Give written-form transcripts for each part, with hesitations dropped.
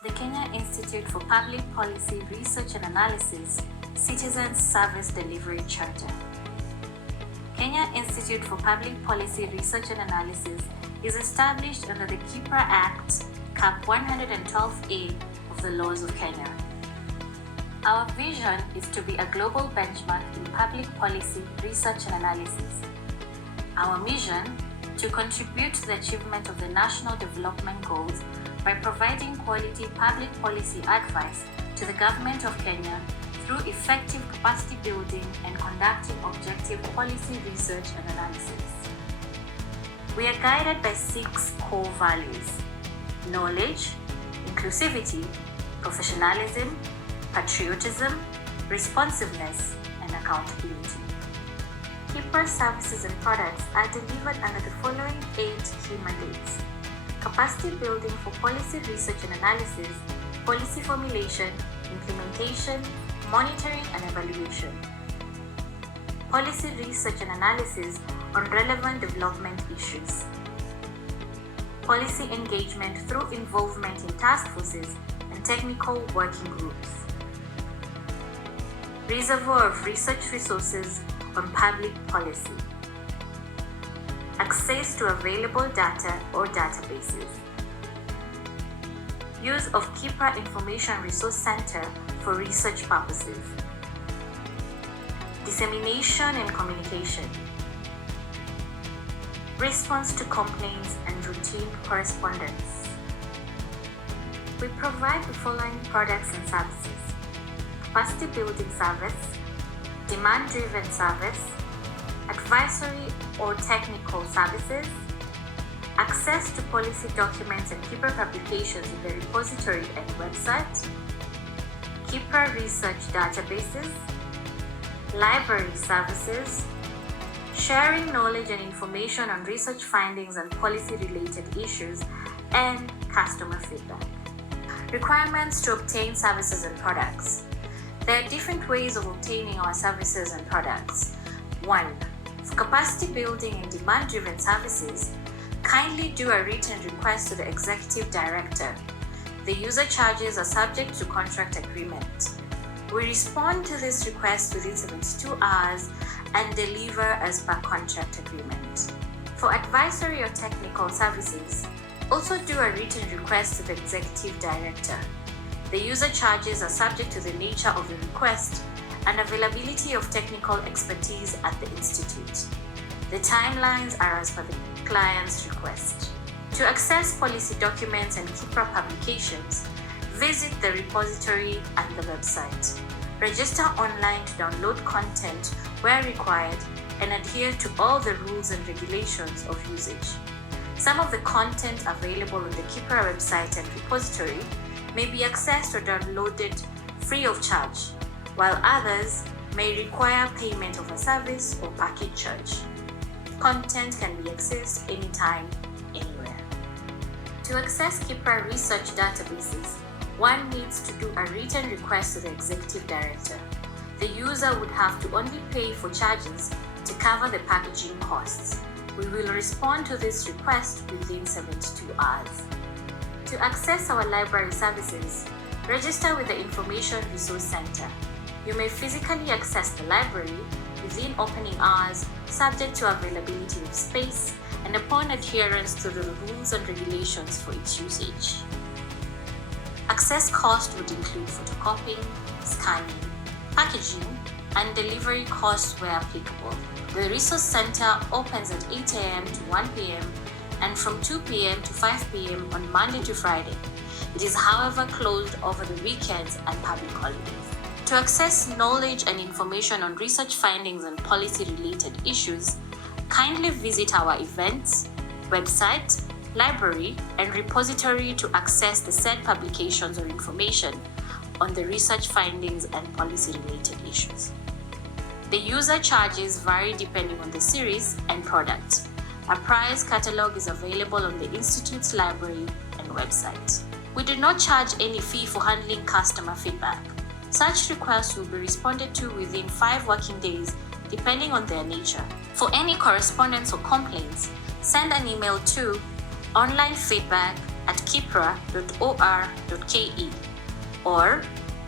The Kenya Institute for Public Policy Research and Analysis Citizen Service Delivery Charter. Kenya Institute for Public Policy Research and Analysis is established under the KIPPRA Act, Cap 112A of the laws of Kenya. Our vision is to be a global benchmark in public policy research and analysis. Our mission, to contribute to the achievement of the national development goals by providing quality public policy advice to the Government of Kenya through effective capacity building and conducting objective policy research and analysis. We are guided by 6 core values: knowledge, inclusivity, professionalism, patriotism, responsiveness, and accountability. KIPPRA services and products are delivered under the following 8 key mandates: capacity building for policy research and analysis, policy formulation, implementation, monitoring and evaluation. Policy research and analysis on relevant development issues. Policy engagement through involvement in task forces and technical working groups. Reservoir of research resources on public policy. Access to available data or databases. Use of KIPPRA Information Resource Center for research purposes. Dissemination and communication. Response to complaints and routine correspondence. We provide the following products and services: capacity building service, demand-driven service, advisory or technical services, access to policy documents and KIPPRA publications in the repository and website, KIPPRA research databases, library services, sharing knowledge and information on research findings and policy-related issues, and customer feedback. Requirements to obtain services and products. There are different ways of obtaining our services and products. 1. For capacity building and demand-driven services, kindly do a written request to the Executive Director. The user charges are subject to contract agreement. We respond to this request within 72 hours and deliver as per contract agreement. For advisory or technical services, also do a written request to the Executive Director. The user charges are subject to the nature of the request and availability of technical expertise at the Institute. The timelines are as per the client's request. To access policy documents and KIPPRA publications, visit the repository and the website. Register online to download content where required and adhere to all the rules and regulations of usage. Some of the content available on the KIPPRA website and repository may be accessed or downloaded free of charge, while others may require payment of a service or package charge. Content can be accessed anytime, anywhere. To access KIPPRA research databases, one needs to do a written request to the Executive Director. The user would have to only pay for charges to cover the packaging costs. We will respond to this request within 72 hours. To access our library services, register with the Information Resource Center. You may physically access the library within opening hours, subject to availability of space and upon adherence to the rules and regulations for its usage. Access cost would include photocopying, scanning, packaging, and delivery costs where applicable. The Resource Center opens at 8 a.m. to 1 p.m. and from 2 p.m. to 5 p.m. on Monday to Friday. It is, however, closed over the weekends and public holidays. To access knowledge and information on research findings and policy-related issues, kindly visit our events, website, library, and repository to access the said publications or information on the research findings and policy-related issues. The user charges vary depending on the series and product. A prize catalog is available on the Institute's library and website. We do not charge any fee for handling customer feedback. Such requests will be responded to within 5 working days, depending on their nature. For any correspondence or complaints, send an email to onlinefeedback complaints@kippra.or.ke or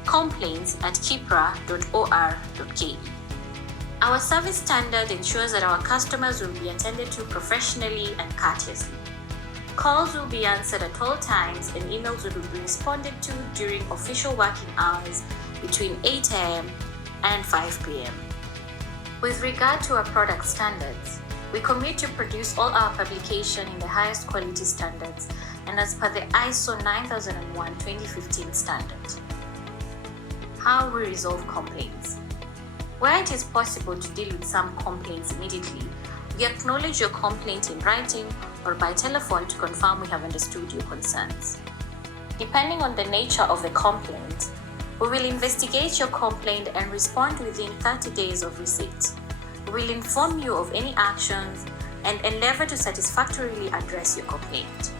complaints@kippra.or.ke. Our service standard ensures that our customers will be attended to professionally and courteously. Calls will be answered at all times and emails will be responded to during official working hours between 8 a.m. and 5 p.m. With regard to our product standards, we commit to produce all our publication in the highest quality standards and as per the ISO 9001:2015 standard. How we resolve complaints. Where it is possible to deal with some complaints immediately, we acknowledge your complaint in writing or by telephone to confirm we have understood your concerns. Depending on the nature of the complaint, we will investigate your complaint and respond within 30 days of receipt. We will inform you of any actions and endeavor to satisfactorily address your complaint.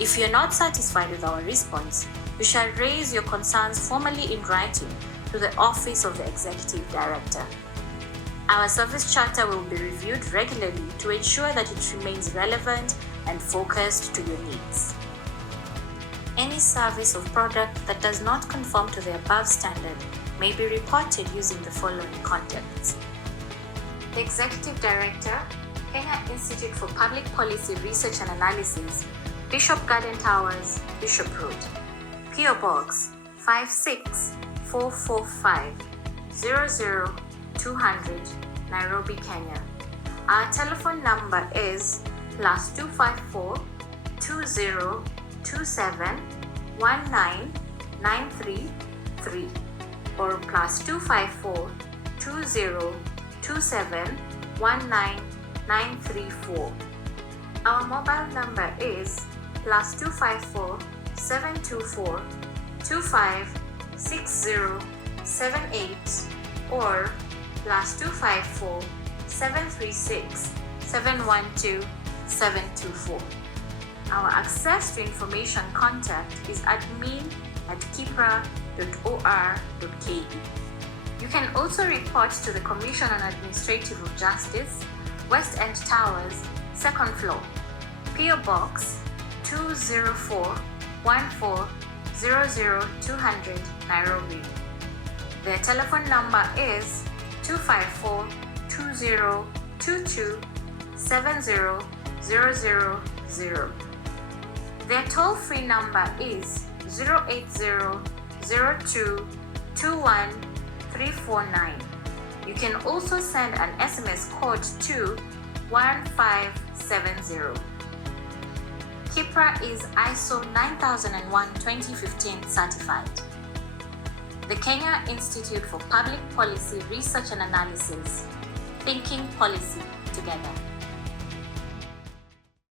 If you're not satisfied with our response, you shall raise your concerns formally in writing to the Office of the Executive Director. Our service charter will be reviewed regularly to ensure that it remains relevant and focused to your needs. Any service or product that does not conform to the above standard may be reported using the following contacts. The Executive Director, Kenya Institute for Public Policy Research and Analysis, Bishop Garden Towers, Bishop Road. PO Box 56445 00200 Nairobi, Kenya. Our telephone number is +254 2027 19933 or +254 2027 19934. Our mobile number is +254 724 256078 or +254 736 712 724. Our access to information contact is admin@kippra.or.ke. You can also report to the Commission on Administrative Justice, West End Towers, 2nd floor, PO Box 20414 Nairobi. Their telephone number is 254 2022 70000. Their toll-free number is 080-0221-349. You can also send an SMS code to 1570. KIPPRA is ISO 9001:2015 certified. The Kenya Institute for Public Policy Research and Analysis, Thinking Policy Together.